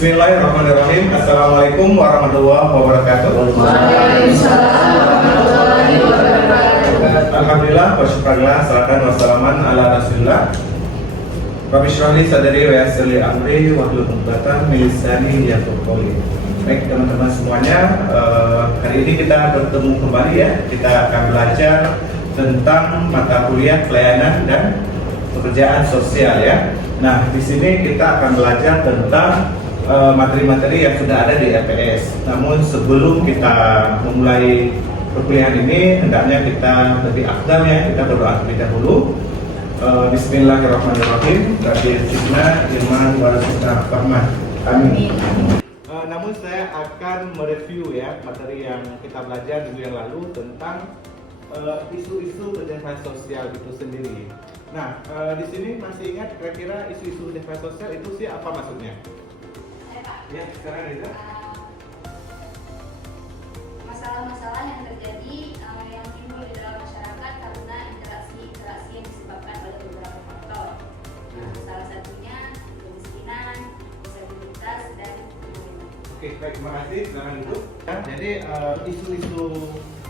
Bismillahirrahmanirrahim. Assalamualaikum warahmatullahi wabarakatuh. Waalaikumsalam warahmatullahi wabarakatuh. Alhamdulillah, wasyukurillah, salatan wassalaman ala rasulillah. Rabbi shrah li sadri wa yassir li amri wahlul 'uqdatam min lisani yafqahu qawli. Baik teman-teman semuanya, hari ini kita bertemu kembali ya. Kita akan belajar tentang mata kuliah pelayanan dan pekerjaan sosial ya. Nah, di sini kita akan belajar tentang materi-materi yang sudah ada di LPS. Namun sebelum kita memulai perkuliahan ini, hendaknya kita lebih afdal ya, kita berdoa terlebih dahulu. Bismillahirrahmanirrahim. Rabbil Jibna Iman Warasuna Rahman. Amin. Namun saya akan mereview ya materi yang kita belajar minggu yang lalu tentang isu-isu kerjasama sosial itu sendiri. Nah, di sini masih ingat kira-kira isu-isu kerjasama sosial itu sih apa maksudnya? Ya, sekarang Riza. Masalah-masalah yang terjadi yang timbul di dalam masyarakat karena interaksi yang disebabkan oleh beberapa faktor. Salah satunya kemiskinan, disabilitas, dan Oke, baik, terima kasih. Silakan duduk. Ya, jadi isu-isu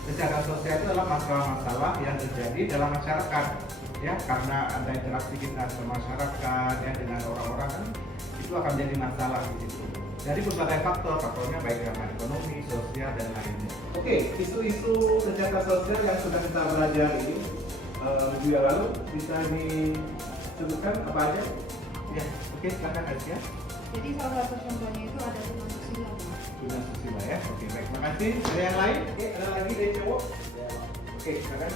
kejahatan sosial itu adalah masalah-masalah yang terjadi dalam masyarakat, ya, karena ada interaksi kita sama masyarakat, ya, dengan orang-orang kan itu akan jadi masalah di situ. Dari berbagai faktornya baik karena ekonomi, sosial, dan lainnya. Oke, isu-isu kejahatan sosial yang sudah kita pelajari minggu yang lalu bisa disebutkan apa aja? Ya, oke, silakan Asia. Jadi salah satu contohnya itu ada tuna susila. Tuna susila ya. Oke, baik, terima kasih. Ada yang lain? Oke, ada lagi dari cowok? Ya. Oke, silakan.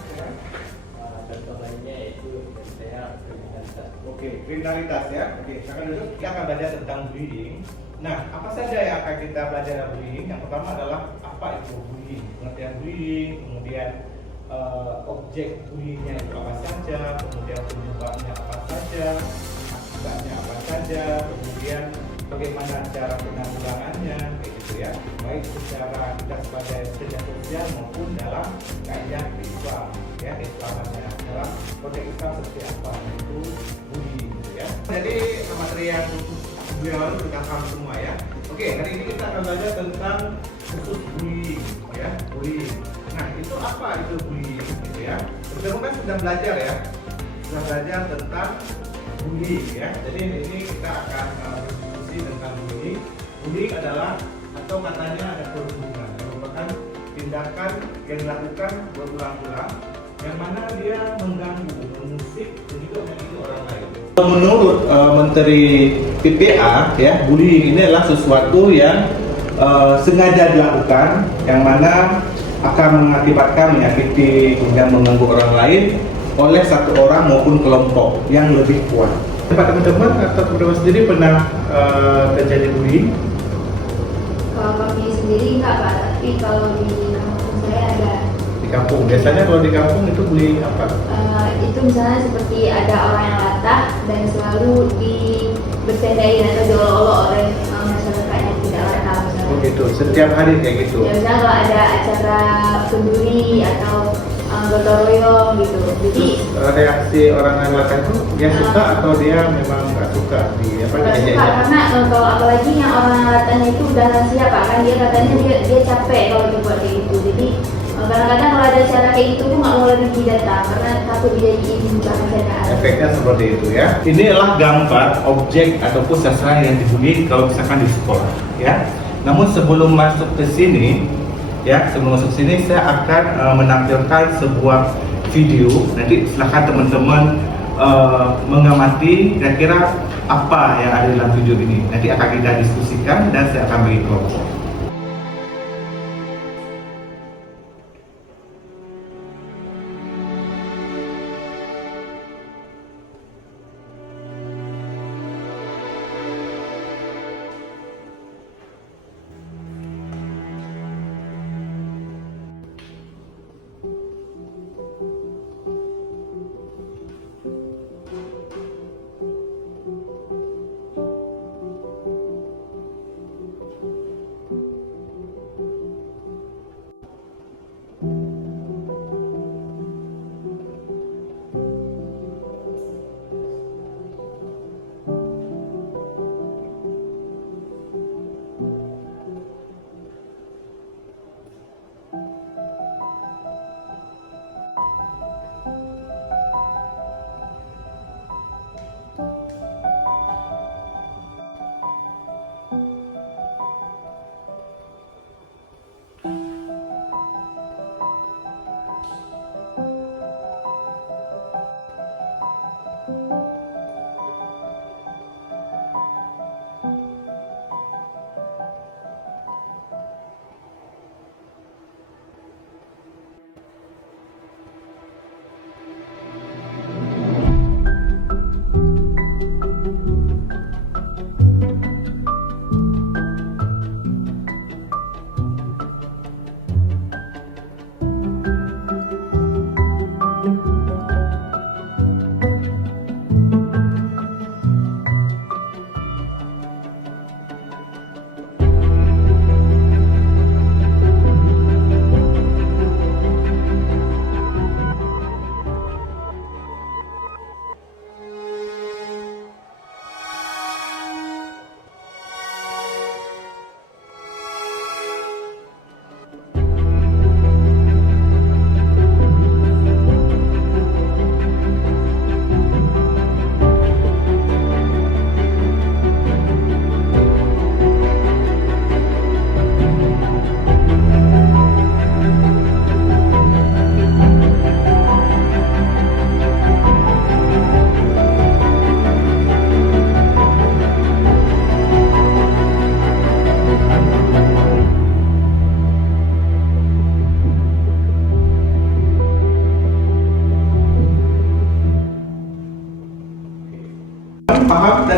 Contoh lainnya yaitu saya kriminalitas. Oke, kriminalitas ya. Oke, silakan duduk. Kita akan belajar tentang bullying. Nah, apa saja yang akan kita belajar tentang bullying? Yang pertama adalah apa itu bullying, pengertian bullying, kemudian objek bullyingnya itu apa saja, kemudian penyebabnya apa saja, akibatnya apa saja, kemudian bagaimana cara penanggulangannya, kayak gitu ya. Baik secara kita sebagai kerja sosial maupun dalam kaidah Islam, ya, Islamnya dalam konteks Islam seperti apa itu bullying, gitu ya. Jadi materi yang yang lalu kita paham semua ya. Oke, hari ini kita akan belajar tentang khusus bullying, ya, bullying. Nah, itu apa itu bullying, gitu ya? Kita kan sudah belajar ya, sudah belajar tentang bullying ya. Jadi ini kita akan berdiskusi tentang bullying. Bullying adalah atau katanya ada perhubungan, merupakan tindakan yang dilakukan berulang-ulang, yang mana dia mengganggu, mengusik, dan juga menyakiti orang lain. Menurut Menteri PPA, ya, bullying ini adalah sesuatu yang sengaja dilakukan, yang mana akan mengakibatkan menyakiti, kemudian mengganggu orang lain oleh satu orang maupun kelompok yang lebih kuat. Teman-teman atau teman-teman sendiri pernah terjadi bullying? kalau kami sendiri enggak Pak, tapi kalau di kampung saya ada. Di kampung, biasanya kalau di kampung itu bullying apa? Itu misalnya seperti ada orang yang latah dan selalu bercandain atau diolok-olok oleh masyarakat yang tidak latah misalnya. Oh gitu, setiap hari kayak gitu? Ya misalnya kalau ada acara kenduri atau gotong royong gitu. Jadi reaksi orang yang latah itu dia suka atau dia memang nggak suka di apa nggak namanya? suka karena kalau apalagi yang orang yang latahnya itu udah rahasia Pak, kan dia katanya dia capek kalau dibuat kayak gitu. Jadi kadang-kadang kalau ada acara kayak gitu tuh nggak mau lagi datang karena takut dijadiin bahan candaan. Efeknya seperti itu ya. Ini adalah gambar objek ataupun sasaran yang dibully kalau misalkan di sekolah ya. Namun sebelum masuk ke sini ya, saya akan menampilkan sebuah video. Nanti silahkan teman-teman mengamati kira-kira apa yang ada dalam video ini. Nanti akan kita diskusikan dan saya akan bagi kelompok.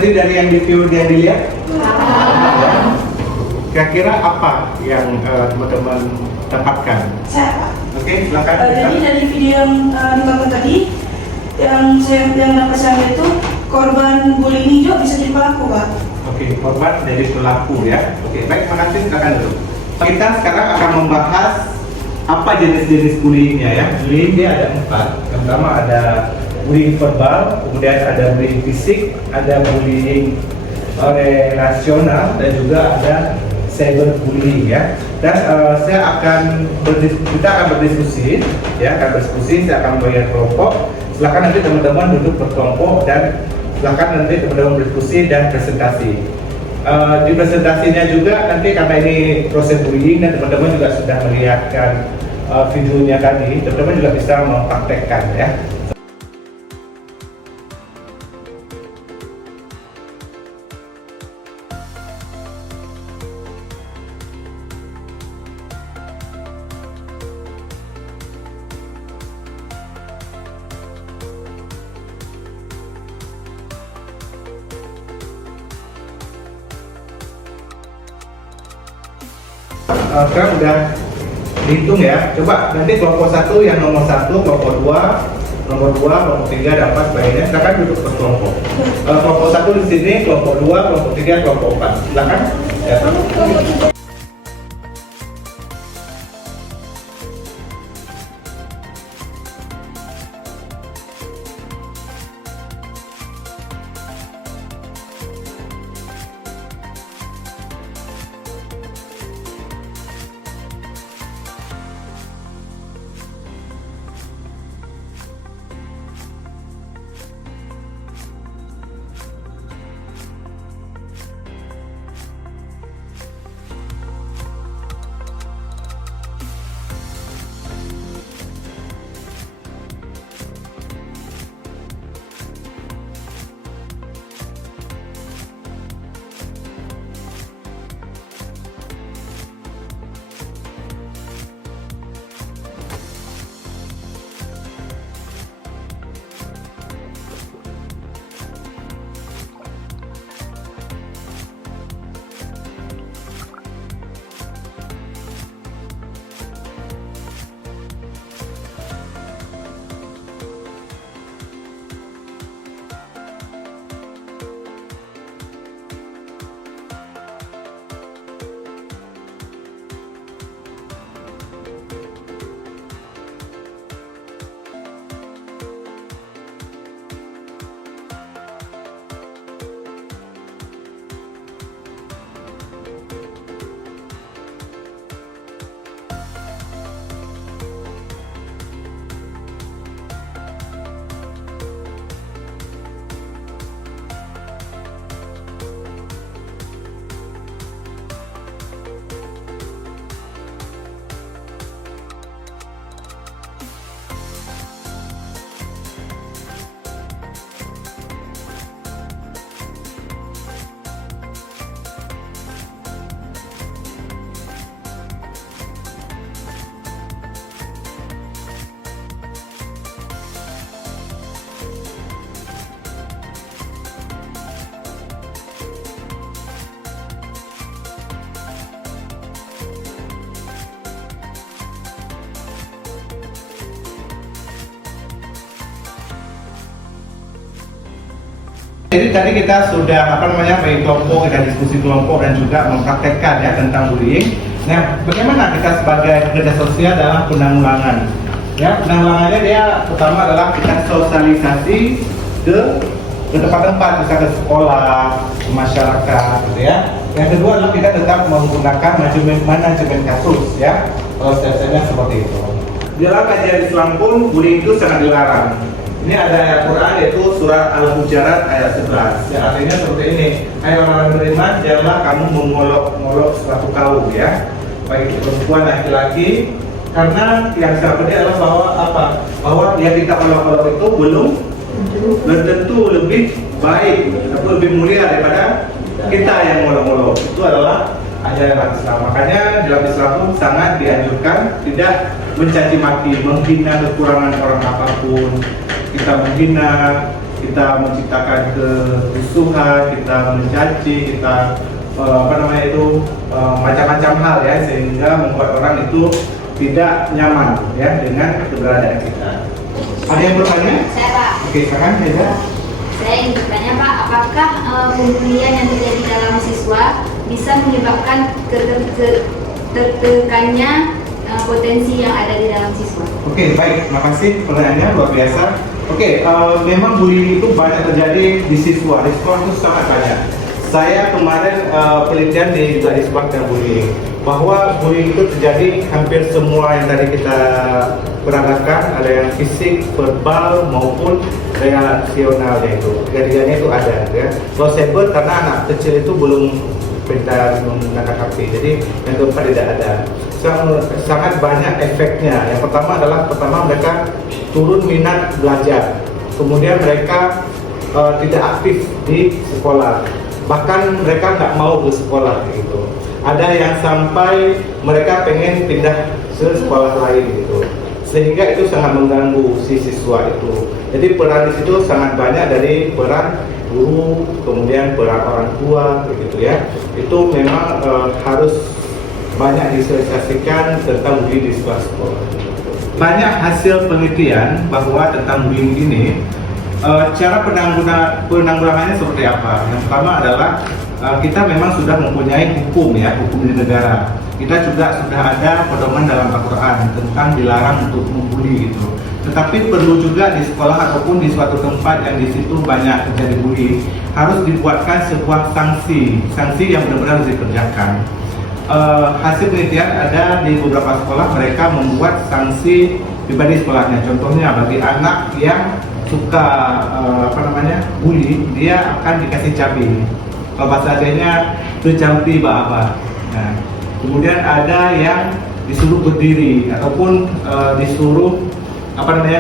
jadi dari yang dilihat? Ya. Kira-kira apa yang teman-teman dapatkan? Saya Pak. Oke, silakan. Jadi dari video yang ditonton tadi, yang dapat saya lihat itu korban bullying ini juga bisa jadi pelaku Pak. Oke, korban dari pelaku ya. Oke, baik, terima kasih. Silakan dulu. Kita sekarang akan membahas apa jenis-jenis bullyingnya ya. Bullying dia ada 4. Yang pertama ada bullying verbal, kemudian ada bullying fisik, ada bullying relasional, dan juga ada cyberbullying ya. Dan kita akan berdiskusi ya, saya akan memberikan kelompok. Silakan nanti teman-teman duduk berkelompok dan silakan nanti teman-teman berdiskusi dan presentasi. Di presentasinya juga nanti karena ini proses bullying dan teman-teman juga sudah melihatkan videonya tadi, teman-teman juga bisa mempraktekkan ya. Sekarang udah dihitung ya. Coba nanti kelompok 1 yang nomor 1, kelompok 2, nomor 2, kelompok 3 dapat bayinya. Silakan duduk berkelompok. Kelompok 1 di sini, kelompok 2, kelompok 3, kelompok 4. Silakan. Ya. Jadi tadi kita sudah bagi kelompok, kita diskusi kelompok dan juga mempraktekkan ya tentang bullying. Nah, bagaimana kita sebagai pekerja sosial dalam penanggulangan? Ya, penanggulangannya dia pertama adalah kita sosialisasi ke tempat-tempat, misalnya ke sekolah, ke masyarakat, gitu ya. Yang kedua adalah kita tetap menggunakan manajemen kasus, ya. Prosesnya seperti itu. Di dalam kajian Islam pun bullying itu sangat dilarang. Ini ada ayat Quran yaitu surat Al-Hujurat ayat 11. Yang artinya seperti ini. Hai orang-orang beriman, janganlah kamu mengolok-olok suatu kaum ya. Baik itu perempuan laki-laki, karena yang sangat penting adalah bahwa yang kita olok-olok itu belum tentu lebih baik atau lebih mulia daripada kita yang ngolok-ngolok. Itu adalah ajaran Islam. Makanya dalam Islam pun sangat dianjurkan tidak mencaci maki, menghina kekurangan orang apapun. Kita menghina, kita menciptakan kerusuhan, kita mencaci, kita macam-macam hal ya, sehingga membuat orang itu tidak nyaman ya dengan keberadaan kita. Ada yang bertanya? Saya Pak. Oke, silakan Reza. Saya ingin bertanya Pak, apakah pembulian yang terjadi dalam siswa bisa menyebabkan tertekannya potensi yang ada di dalam siswa? Oke, baik, terima kasih pertanyaannya luar biasa. Oke, memang bullying itu banyak terjadi di siswa. Di sekolah itu sangat banyak. Saya kemarin penelitian juga disebabkan bullying, bahwa bullying itu terjadi hampir semua yang tadi kita peragakan, ada yang fisik, verbal maupun relasional itu. Tiga-tiganya itu ada ya. Kalau cyber karena anak kecil itu belum pintar menggunakan HP, jadi yang keempat tidak ada. Sangat banyak efeknya. Yang pertama adalah mereka turun minat belajar, kemudian mereka tidak aktif di sekolah, bahkan mereka nggak mau ke sekolah gitu. Ada yang sampai mereka pengen pindah ke sekolah lain gitu, sehingga itu sangat mengganggu si siswa itu. Jadi peran di situ sangat banyak, dari peran guru, kemudian peran orang tua begitu ya. Itu memang harus banyak disosialisasikan tentang bullying di sekolah. Banyak hasil penelitian bahwa tentang bullying ini, cara penanggulangannya seperti apa. Yang pertama adalah kita memang sudah mempunyai hukum ya, hukum di negara. Kita juga sudah ada pedoman dalam Al-Quran tentang dilarang untuk membuli gitu. Tetapi perlu juga di sekolah ataupun di suatu tempat yang di situ banyak terjadi bullying, harus dibuatkan sebuah sanksi yang benar-benar harus dikerjakan. Hasil penelitian ada di beberapa sekolah, mereka membuat sanksi pribadi sekolahnya. Contohnya bagi anak yang suka bully, dia akan dikasih cabai. Kalau bahasa adanya itu campi apa. Nah, kemudian ada yang disuruh berdiri ataupun disuruh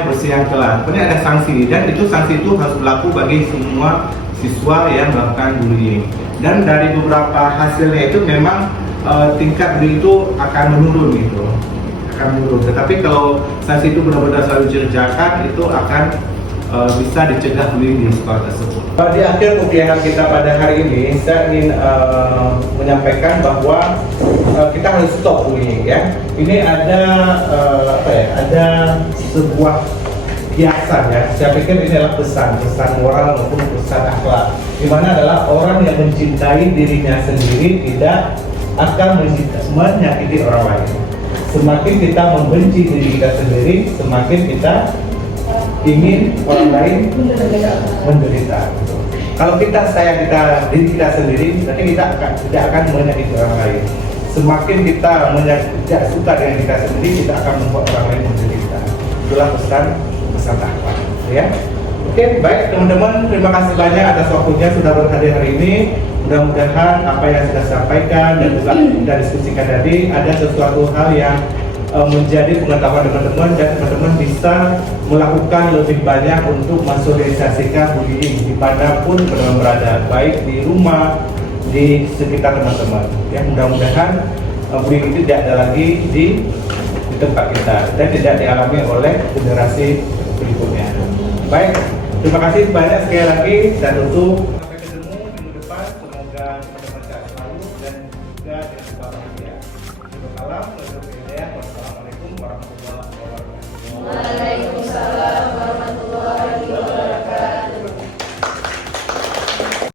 bersihan kelas. Kemudian ada sanksi, dan itu sanksi itu harus berlaku bagi semua siswa yang melakukan bullying. Dan dari beberapa hasilnya itu memang tingkat bullying itu akan menurun gitu, Tetapi kalau sanksi itu benar-benar selalu dikerjakan, itu akan bisa dicegah bullying di sekolah tersebut. Di akhir pembicaraan kita pada hari ini, saya ingin menyampaikan bahwa kita harus stop bullying ya. Ini ada ada sebuah kiasan ya. Saya pikir ini adalah pesan moral maupun pesan akhlak, di mana adalah orang yang mencintai dirinya sendiri tidak akan menyakiti orang lain. Semakin kita membenci diri kita sendiri, semakin kita ingin orang lain menderita. Kalau kita sayang diri kita sendiri, nanti kita tidak akan menyakiti orang lain. Semakin kita tidak suka dengan kita sendiri, kita akan membuat orang lain menderita. Itulah pesan akhlak, ya. Oke, baik teman-teman, terima kasih banyak atas waktunya sudah berhadir hari ini. Mudah-mudahan apa yang sudah sampaikan dan juga kita diskusikan tadi ada sesuatu hal yang menjadi pengetahuan teman-teman, dan teman-teman bisa melakukan lebih banyak untuk mensosialisasikan bullying dimanapun teman-teman berada, baik di rumah, di sekitar teman-teman. Ya, mudah-mudahan bullying itu tidak ada lagi di tempat kita dan tidak dialami oleh generasi berikutnya. Baik, terima kasih banyak sekali lagi, dan untuk sampai ketemu minggu depan. Semoga teman-teman sehat selalu dan juga dengan bahagia. Wassalamualaikum warahmatullahi wabarakatuh.